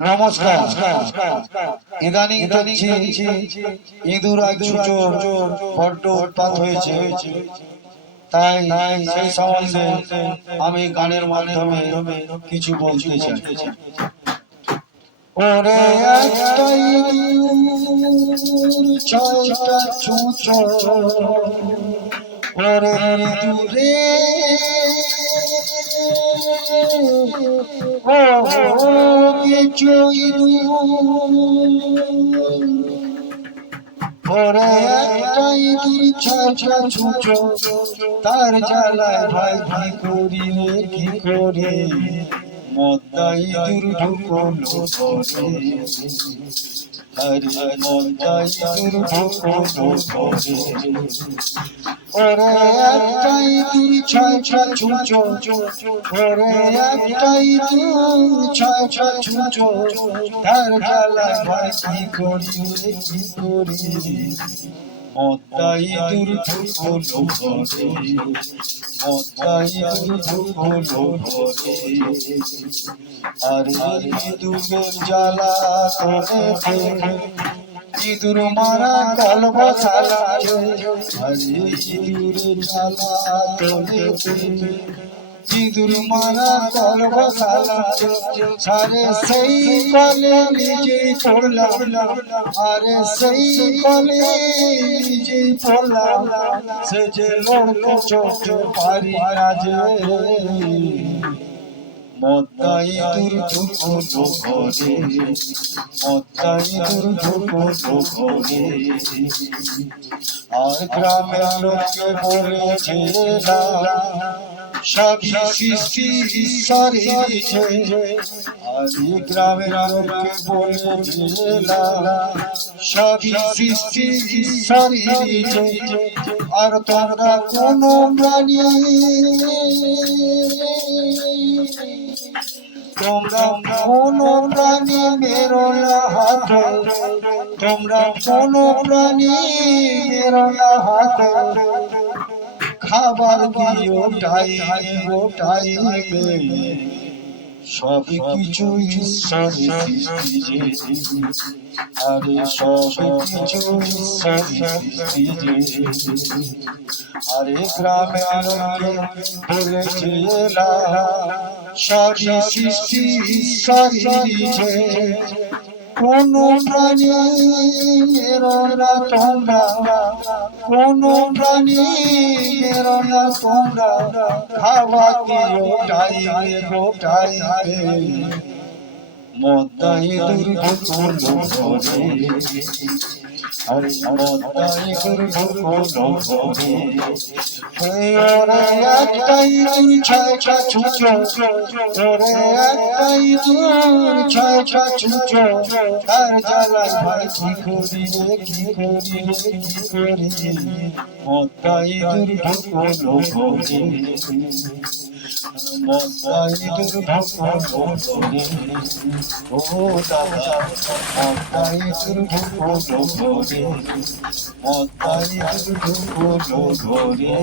নমস্কার। ইদানিং দেখছি ইঁদুর আর চোর বড্ড উৎপাত হয়েছে, তাই সেই সম্বন্ধে আমি গানের মাধ্যমে কিছু বলতে চাই। ওরে একটা ইঁদুর ছয়টা চোর, ওরে দূরে কিছু ওরে একটা ইঁদুর ছয়টা চোর, তার জ্বালায় ভাই কি করি রে কি করি, মদ্দা ইঁদুর ঢুকলো ঘরে, আরে মদ্দা ইঁদুর ঢুকলো ঘরে। ওরে একটা ইঁদুর ছয়টা চোর, ওরে একটা ইঁদুর ছয়টা চোর, তার জ্বালায় ভাই কি করি রে কি করি, মদ্দা ইঁদুর ঢুকলো ঘরে, মদ্দা ইঁদুর ঢুকলো ঘরে। আরে ইঁদুরের জ্বালা করেছে, ইঁদুর মারা কলব সালাছে, আরে ইঁদুরের জ্বালা করেছে, ইঁদুর মারা কলব সালাছে, সারে সেই কলে নিজেই পড়লাম, আরে সেই কলে নিজেই পড়লাম, সে যে লড়তে চড়তে পারি না যে, মদ্দা ইঁদুর ঢুকলো ঘরে, মদ্দা ইঁদুর ঢুকলো ঘরে। আর গ্রামের লোককে বলেছে সবই সৃষ্টি ঈশ্বরের ইচ্ছে, আর গ্রামের লোককে বলেছে সবই সৃষ্টি ঈশ্বরের ইচ্ছে, আর তোমরা কোন প্রাণী, তোমরা কোন প্রাণী মেরো না হাতে, তোমরা কোন প্রাণী মেরো না হাতে, খাবার দিও টাইমে টাইমে, সব কিছু ঈশ্বরের সৃষ্টি যে, আরে সব কিছু ঈশ্বরের সৃষ্টি যে। আরে গ্রামের লোকে বলেছে সবই সৃষ্টি ঈশ্বরের যে, কোন প্রাণী মেরো না তোমরা, কোন প্রাণী মেরো না তোমরা, খাওয়া দিও টাইমে গো টাইমে, মদ্দা ইঁদুর ঢুকলো ঘরে, আরে মদ্দা ইঁদুর ঢুকলো ঘরে। ওরে একটা ইঁদুর ছয়টা চোর, ওরে একটা ইঁদুর ছয়টা চোর, তার জ্বালায় ভাই কি করি রে কি করি রে কি করি, মদ্দা ইঁদুর ঢুকলো ঘরে, মদ্দা ইঁদুর ঢুকলো ঘরে। ও দাদা মদ্দা ইঁদুর ঢুকলো ঘরে, মদ্দা ইঁদুর ঢুকলো ঘরে।